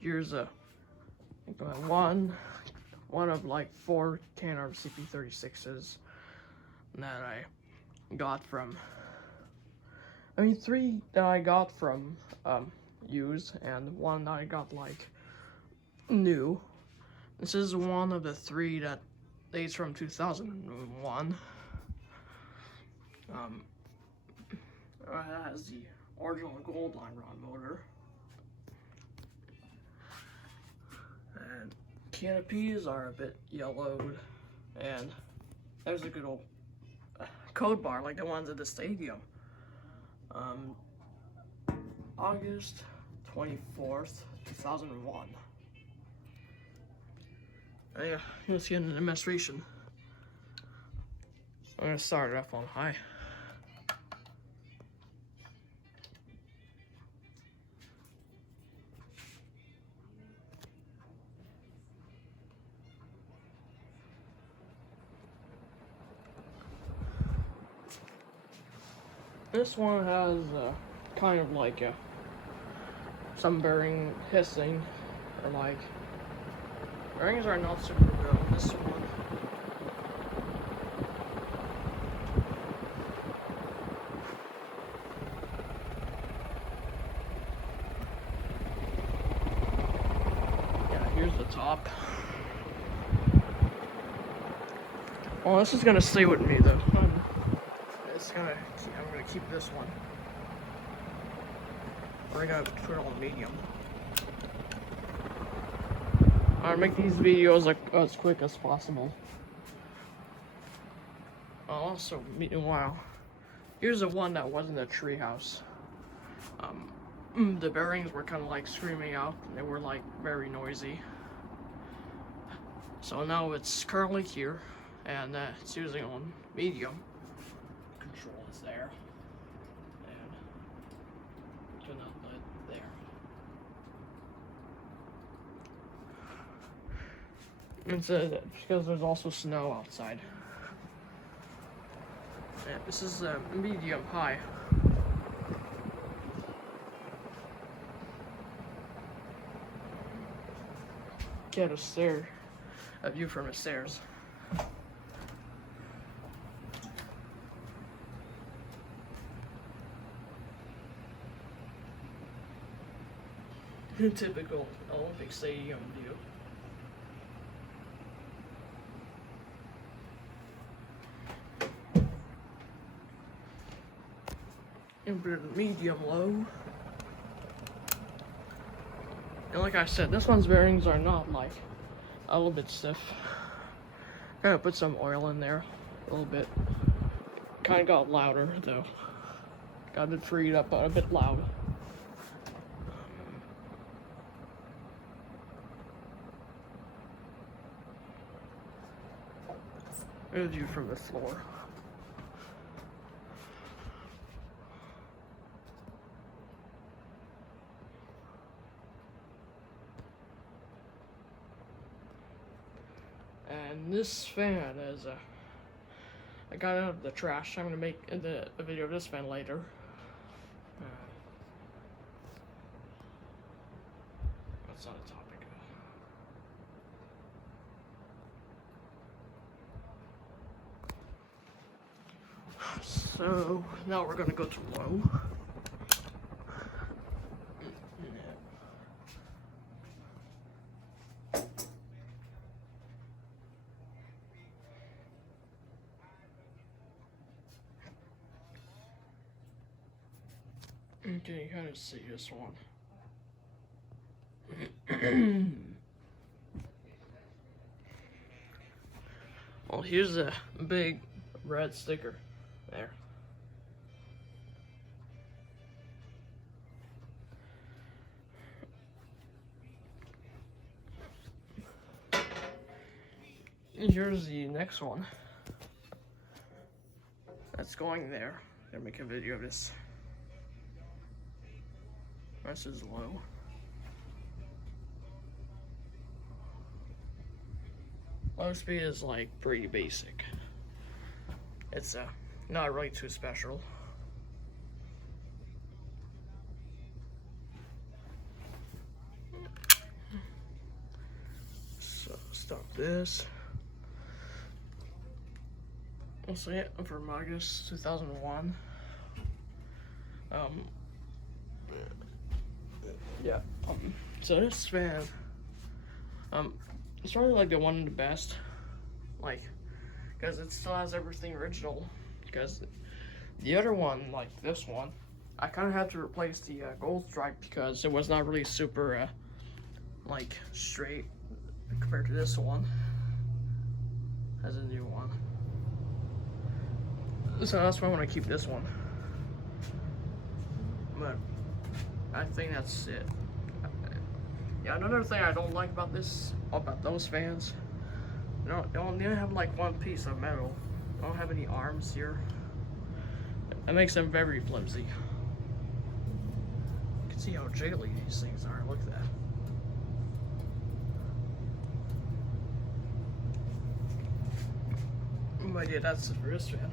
here's one of like 4 Canarm CP36s that I got from, 3 that I got from used, and 1 that I got like new. This is one of the 3 that dates from 2001. It has the original gold line rod motor. And canopies are a bit yellowed, and there's a good old code bar like the ones at the stadium. August 24th, 2001. Yeah, you'll see in the demonstration. I'm gonna start it up on high. This one has kind of like some bearing hissing, or like bearings are not super good on this one. Yeah, here's the top. Well, this is gonna stay with me though. I'm gonna keep this one. We're gonna put it on medium. I'll make these videos like as quick as possible. Also, meanwhile, here's the one that was in the treehouse. The bearings were kind of like screaming out. They were like very noisy. So now it's currently here, and it's using on medium. Control is there, and turn that light there. It's because there's also snow outside. Yeah, this is medium high. Get a view from the stairs. Typical Olympic Stadium view. And medium low. And like I said, this one's bearings are not like a little bit stiff. Gotta put some oil in there a little bit. Kinda got louder though. Got it freed up, but a bit loud. Here's a view from the floor. And this fan is I got it out of the trash. I'm gonna make a video of this fan later. That's not a topic. So now we're gonna go to low. Okay, you kind of see this one. Well, here's a big red sticker there. And here's the next one that's going there. I'm gonna make a video of this. This is low. Low speed is like pretty basic. It's not really too special. stop this. Also, yeah, from August 2001. Yeah. So this fan, it's probably like the one of the best, like, because it still has everything original. Because the other one, like this one, I kind of had to replace the gold stripe because it was not really super, like, straight compared to this one. As a new one. So that's why I want to keep this one. But I think that's it. Yeah, another thing I don't like about those fans, they don't have like one piece of metal. They don't have any arms here. That makes them very flimsy. You can see how jiggly these things are. Look at that. But yeah, that's it for this fan.